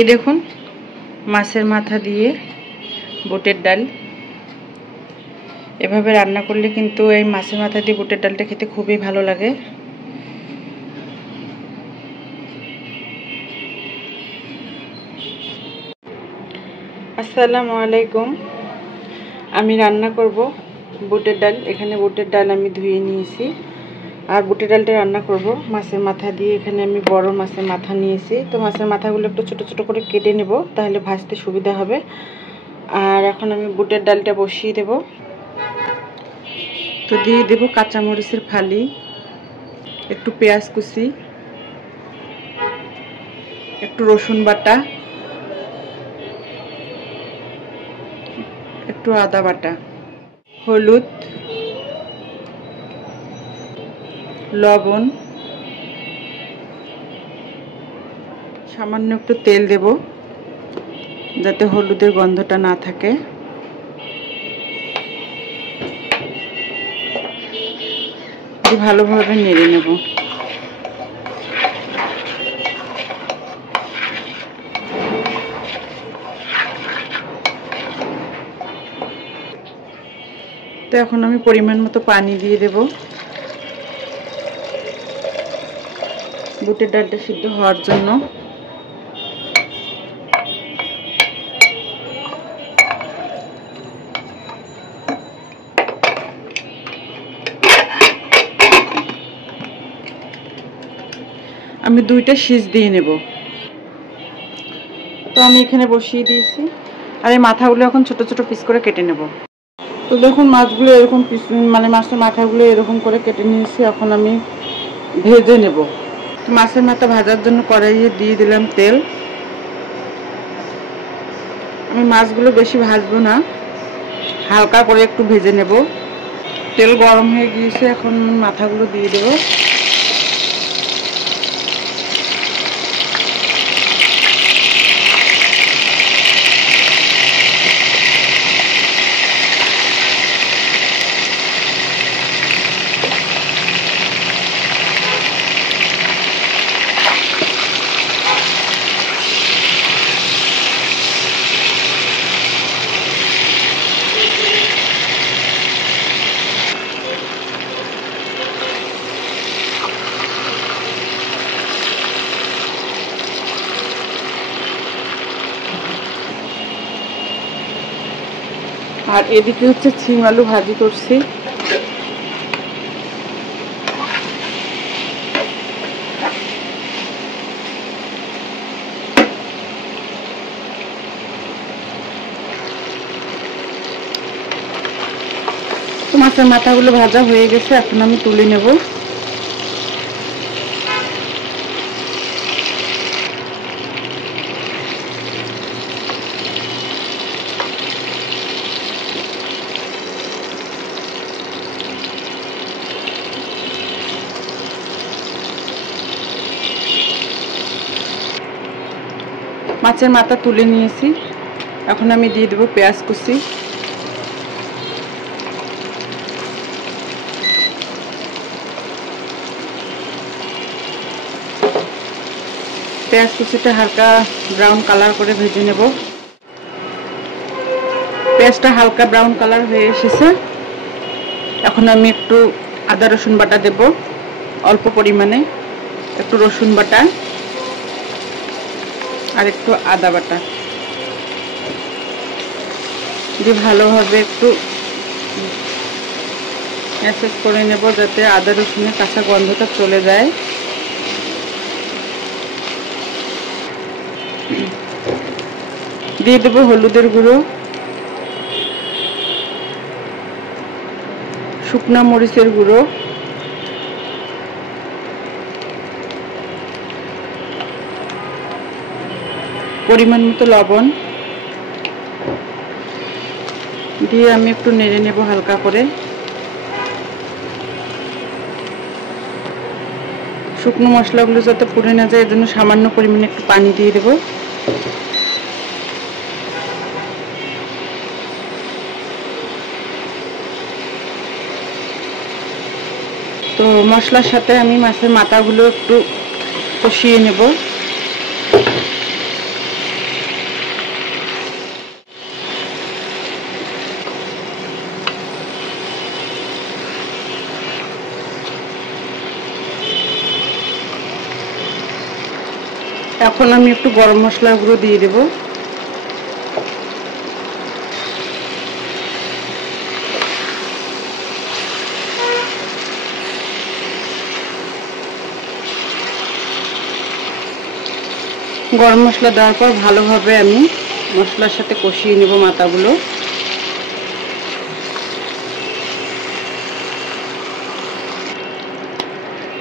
এই দেখুন মাছের মাথা দিয়ে বুটের ডাল। এভাবে রান্না করলে কিন্তু এই মাছের মাথা দিয়ে বুটের ডালটা খেতে খুবই ভালো লাগে। আসসালামু আলাইকুম। আমি রান্না করব বুটের ডাল। এখানে বুটের ডাল আমি ধুয়ে নিয়েছি, আর বুটের ডালটা রান্না করব মাছের মাথা দিয়ে। এখানে আমি বড় মাছের মাথা নিয়েছি, তো মাছের মাথাগুলো একটু ছোট ছোট করে কেটে নেব, তাহলে ভাজতে সুবিধা হবে। আর এখন আমি বুটের ডালটা বসিয়ে দেব। তো দিয়ে দেব কাঁচামরিচের ফালি, একটু পেঁয়াজ কুচি, একটু রসুন বাটা, একটু আদা বাটা, হলুদ, লবণ, সামান্য একটু তেল দেব যাতে হলুদের গন্ধটা না থাকে। ভালোভাবে নেড়ে নেব। তো এখন আমি পরিমাণ মতো পানি দিয়ে দেব বুটের ডালটা সিদ্ধ হওয়ার জন্য। আমি 2টা সিজ দিয়ে নেব। তো আমি এখানে বসিয়ে দিয়েছি, আর এই মাথাগুলো এখন ছোট ছোট পিস করে কেটে নেব। তো দেখুন মাছগুলো এরকম পিস, মানে মাছের মাথাগুলো এরকম করে কেটে নিয়েছি। এখন আমি ভেজে নেব। তো মাছের মাথা ভাজার জন্য কড়াইয়ে দিয়ে দিলাম তেল। আমি মাছগুলো বেশি ভাজবো না, হালকা করে একটু ভেজে নেব। তেল গরম হয়ে গিয়েছে, এখন মাথাগুলো দিয়ে দেব। আর এদিকে হচ্ছে শিম আলু ভাজি করছি। তো মাছের মাথাগুলো ভাজা হয়ে গেছে, এখন আমি তুলে নেব। মাছের মাথা তুলে নিয়েছি, এখন আমি দিয়ে দেব পেঁয়াজ কুচি, পেঁয়াজ কুচিটা হালকা ব্রাউন কালার করে ভেজে নেব। পেঁয়াজটা হালকা ব্রাউন কালার হয়ে এসেছে, এখন আমি একটু আদা রসুন বাটা দেব, অল্প পরিমাণে একটু রসুন বাটা আর একটু আদা বাটা দিয়ে ভালোভাবে একটু ম্যাশেজ করে নেব, যাতে আদা রসুনের কাঁচা গন্ধটা চলে যায়। দিয়ে দেবো হলুদের গুঁড়ো, শুকনা মরিচের গুঁড়ো, পরিমাণ মতো লবণ দিয়ে আমি একটু নেড়ে নেব হালকা করে। শুকনো মশলাগুলো যাতে পুড়ে না যায়, এর জন্য সামান্য পরিমাণে একটু পানি দিয়ে দেব। তো মশলার সাথে আমি মাছের মাথাগুলো একটু কষিয়ে নেব। এখন আমি একটু গরম মশলা গুঁড়ো দিয়ে দেব। গরম মশলা দেওয়ার পর ভালোভাবে আমি মশলার সাথে কষিয়ে নেব মাথাগুলো।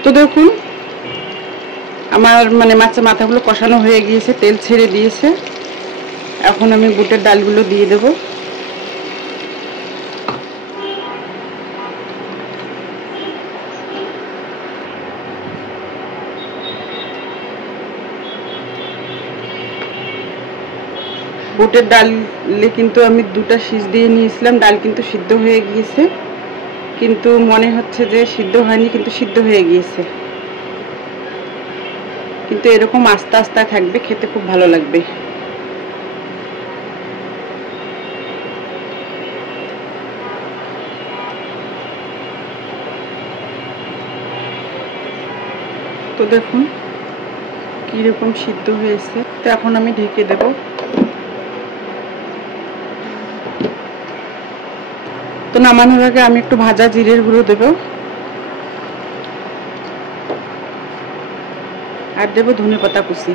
তো দেখুন আমার মাছের মাথাগুলো কষানো হয়ে গিয়েছে, তেল ছেড়ে দিয়েছে। এখন আমি বুটের ডালগুলো দিয়ে দেব। বুটের ডালে কিন্তু আমি 2টা সিজ দিয়ে নিয়েছিলাম, ডাল কিন্তু সিদ্ধ হয়ে গিয়েছে, কিন্তু মনে হচ্ছে যে সিদ্ধ হয়নি, কিন্তু সিদ্ধ হয়ে গিয়েছে। কিন্তু এরকম আস্তে আস্তে থাকবে, খেতে খুব ভালো লাগবে। তো দেখুন কিরকম সিদ্ধ হয়েছে। তো এখন আমি ঢেকে দেব। তো নামানোর আগে আমি একটু ভাজা জিরের গুঁড়ো দেব, আর দেব ধনেপাতা কুচি।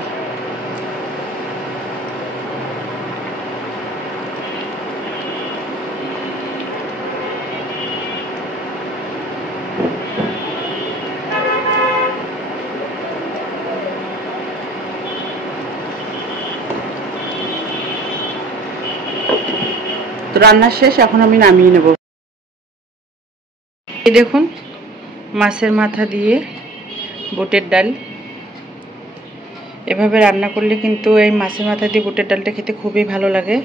তো রান্না শেষ, এখন আমি নামিয়ে নেব। এই দেখুন মাছের মাথা দিয়ে বুটের ডাল। এভাবে রান্না করলে কিন্তু এই মাছের মাথা দিয়ে বুটের ডালটা খেতে খুবই ভালো লাগে।